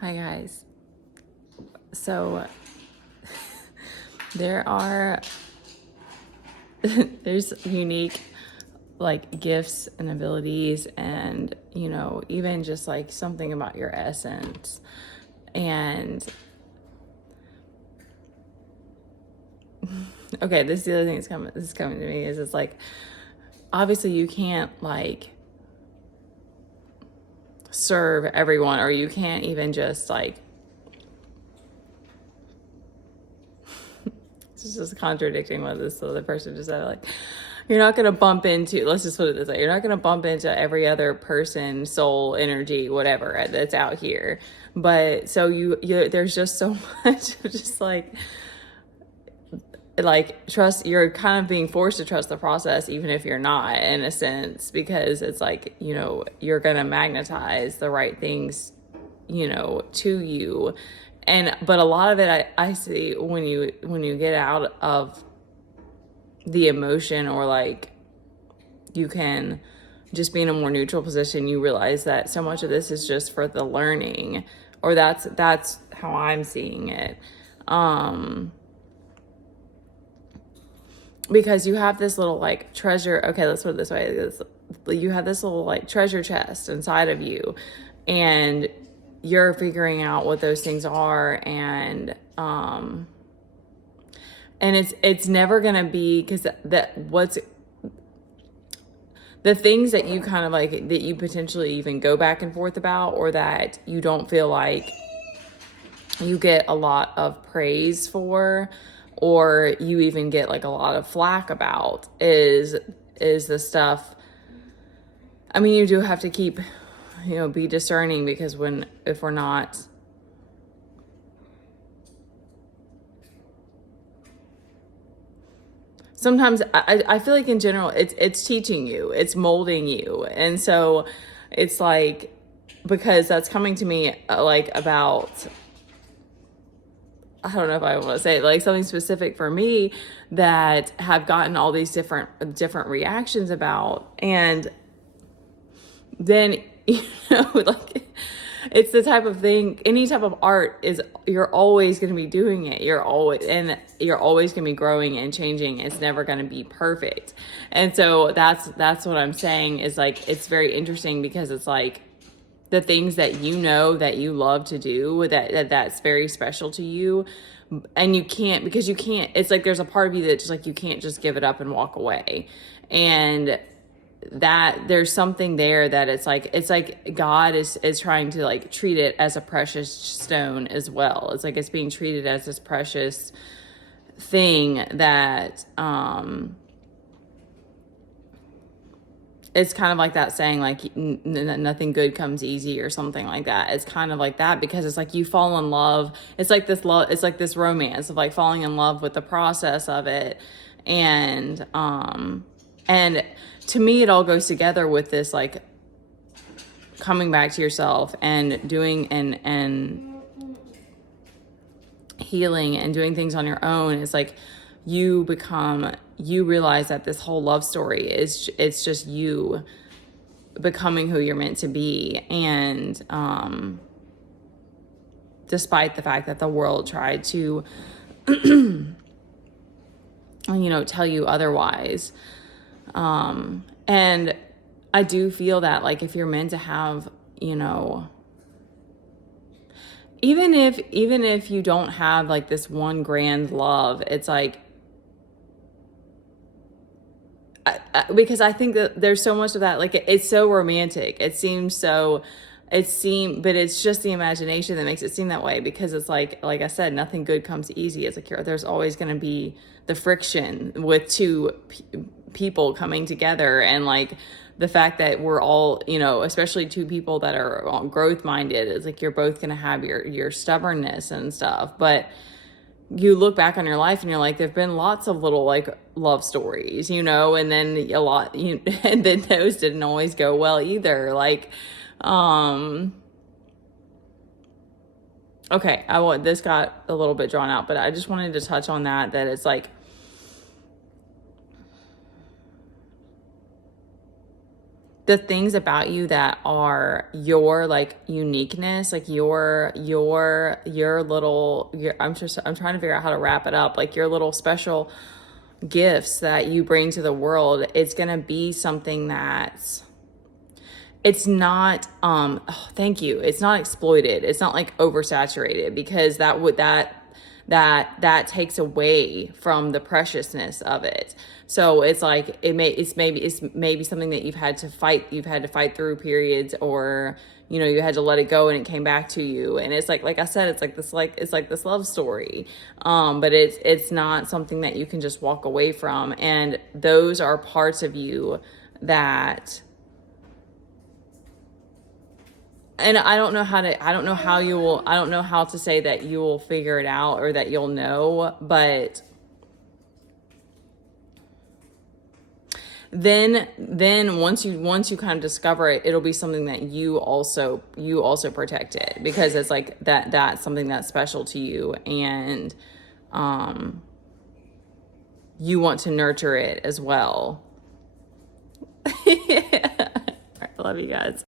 Hi guys. So there are there's unique like gifts and abilities and even just like something about your essence. And okay, this is the other thing this is coming to me is it's like obviously you can't like serve everyone, or you can't even just like this is just contradicting what this other person just said. Like, you're not going to bump into, let's just put it this way, you're not going to bump into every other person, soul, energy, whatever that's out here. But so you there's just so much of just like trust. You're kind of being forced to trust the process, even if you're not, in a sense, because it's like, you're going to magnetize the right things, to you. And but a lot of it I see when you get out of the emotion, or like you can just be in a more neutral position, you realize that so much of this is just for the learning, or that's how I'm seeing it. Because you have this little like treasure, okay, let's put it this way, you have this little like treasure chest inside of you, and you're figuring out what those things are. And it's never gonna be, because what's the things that you kind of like, that you potentially even go back and forth about, or that you don't feel like you get a lot of praise for, or you even get like a lot of flack about, is the stuff. I mean, you do have to keep, be discerning, because if we're not, sometimes I feel like in general it's teaching you, it's molding you. And so it's like, because that's coming to me like about, I don't know if I want to say it, like something specific for me that have gotten all these different reactions about. And then like, it's the type of thing, any type of art is, you're always going to be doing it, you're always going to be growing and changing. It's never going to be perfect. And so that's what I'm saying, is like, it's very interesting, because it's like the things that that you love to do, that's very special to you, and you can't, it's like there's a part of you that just like, you can't just give it up and walk away. And that there's something there that it's like God is trying to like treat it as a precious stone as well. It's like it's being treated as this precious thing that it's kind of like that saying, like nothing good comes easy, or something like that. It's kind of like that, because it's like you fall in love. It's like this romance of like falling in love with the process of it. And to me, it all goes together with this like coming back to yourself and doing and healing and doing things on your own. It's like you realize that this whole love story it's just you becoming who you're meant to be. And despite the fact that the world tried to tell you otherwise. And I do feel that like, if you're meant to have, even if you don't have like this one grand love, it's like, because I think that there's so much of that, like it's so romantic. But it's just the imagination that makes it seem that way, because it's like I said, nothing good comes easy. It's like there's always going to be the friction with two people coming together, and like the fact that we're all, especially two people that are growth minded, it's like you're both going to have your stubbornness and stuff. But you look back on your life and you're like, there've been lots of little like love stories, and then a lot, and then those didn't always go well either. Like, okay, this got a little bit drawn out, but I just wanted to touch on that it's like, the things about you that are your like uniqueness, like your little, I'm trying to figure out how to wrap it up, like your little special gifts that you bring to the world. It's going to be something that's, it's not thank you, it's not exploited, it's not like oversaturated, because that takes away from the preciousness of it. So it's like it's maybe something that you've had to fight through periods, or you had to let it go and it came back to you, and it's like I said, it's like this love story, but it's not something that you can just walk away from. And those are parts of you that, and I don't know how to say that you will figure it out or that you'll know, but then once you kind of discover it, it'll be something that you also protect it, because it's like that's something that's special to you, and you want to nurture it as well. Yeah. All right, I love you guys.